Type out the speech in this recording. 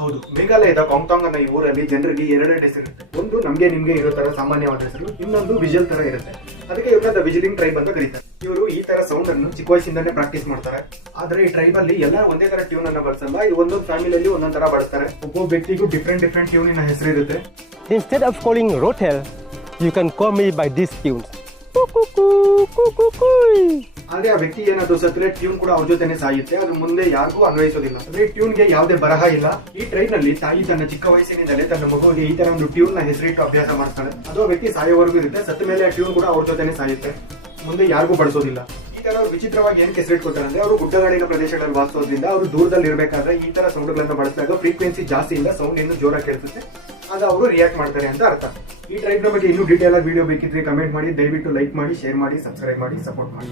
ಹೌದು, ಮೇಘಾಲಯದ ಕಾಂಗ್ಟಾಂಗ್ ಅನ್ನೋ ಈ ಊರಲ್ಲಿ ಜನರಿಗೆ ಎರಡೆರಡು ಹೆಸರಿರುತ್ತೆ. ಒಂದು ನಮ್ಗೆ ನಿಮ್ಗೆ ಇರೋ ತರ ಸಾಮಾನ್ಯವಾದ ಹೆಸರು, ಇನ್ನೊಂದು ವಿಜಲ್ ತರ ಇರುತ್ತೆ. ಅದಕ್ಕೆ ಇವ್ರನ್ನ ವಿಜಿಲಿಂಗ್ ಟ್ರೈಬ್ ಅಂತ ಕರೀತಾರೆ. ಇವರು ಈ ತರ ಸೌಂಡ್ ಅನ್ನು ಚಿಕ್ಕ ವಯಸ್ಸಿಂದಾನೇ ಪ್ರಾಕ್ಟೀಸ್ ಮಾಡ್ತಾರೆ. ಆದ್ರೆ ಈ ಟ್ರೈಬ್ ಅಲ್ಲಿ ಎಲ್ಲ ಒಂದೇ ತರ ಟ್ಯೂನ್ ಅನ್ನ ಬಳಸಲ್ಲ. ಇದು ಒಂದೊಂದು ಫ್ಯಾಮಿಲಿಯಲ್ಲಿ ಒಂದೊಂದ್ ತರ ಬಳಸ್ತಾರೆ. ಒಬ್ಬೊಬ್ಬ ವ್ಯಕ್ತಿಗೂ ಡಿಫ್ರೆಂಟ್ ಟ್ಯೂನಿನ ಹೆಸರು ಇರುತ್ತೆ. Instead of calling Rotel, you can call me by these tunes. ಆದ್ರೆ ಆ ವ್ಯಕ್ತಿ ಏನಾದ್ರು ಸತ್ರೆ ಟ್ಯೂನ್ ಕೂಡ ಅವ್ರ ಜೊತೆನೆ ಸಾಯುತ್ತೆ. ಅದು ಮುಂದೆ ಯಾರಿಗೂ ಅನ್ವಯಿಸೋದಿಲ್ಲ. ಅಂದ್ರೆ ಟ್ಯೂನ್ಗೆ ಯಾವುದೇ ಬರಹ ಇಲ್ಲ. ಈ ಟ್ರೈನ್ ನಲ್ಲಿ ತಾಯಿ ತನ್ನ ಚಿಕ್ಕ ವಯಸ್ಸಿನಿಂದಲೇ ತನ್ನ ಮಗುವಿಗೆ ಈ ತರ ಒಂದು ಟ್ಯೂನ್ ನ ಹೆಸರಿಟ್ಟು ಅಭ್ಯಾಸ ಮಾಡ್ತಾಳೆ. ಅದು ಆ ವ್ಯಕ್ತಿ ಸಾಯೋವರೆಗೂ ಇರುತ್ತೆ. ಸತ್ತ ಮೇಲೆ ಆ ಟ್ಯೂನ್ ಕೂಡ ಅವ್ರ ಜೊತೆನೆ ಸಾಯುತ್ತೆ, ಮುಂದೆ ಯಾರಿಗೂ ಬಳಸೋದಿಲ್ಲ. ಈ ತರ ವಿಚಿತ್ರವಾಗಿ ಏನ್ ಹೆಸರಿಟ್ಕೊತಾರೆ ಅಂದ್ರೆ, ಅವರು ಗುಡ್ಡಗಾಡಿನ ಪ್ರದೇಶಗಳಲ್ಲಿ ವಾಸಿಸೋದ್ರಿಂದ ಅವರು ದೂರದಲ್ಲಿ ಇರಬೇಕಾದ್ರೆ ಈ ತರ ಸೌಂಡ್ಗಳನ್ನ ಬಳಸಿದಾಗ ಫ್ರೀಕ್ವೆನ್ಸಿ ಜಾಸ್ತಿ ಇಲ್ಲ, ಸೌಂಡ್ ಇನ್ನೂ ಜೋರಾಗಿ ಕೇಳಿಸುತ್ತೆ. ಆಗ ಅವರು ರಿಯಾಕ್ಟ್ ಮಾಡ್ತಾರೆ ಅಂತ ಅರ್ಥ. ಈ ಟ್ರೈಬ್ ನ ಬಗ್ಗೆ ಇನ್ನೂ ಡೀಟೇಲ್ ಆಗಿ ವಿಡಿಯೋ ಬೇಕಿದ್ರೆ ಕಮೆಂಟ್ ಮಾಡಿ. ದಯವಿಟ್ಟು ಲೈಕ್ ಮಾಡಿ, ಶೇರ್ ಮಾಡಿ, ಸಬ್ಸ್ಕ್ರೈಬ್ ಮಾಡಿ, ಸಪೋರ್ಟ್ ಮಾಡಿ.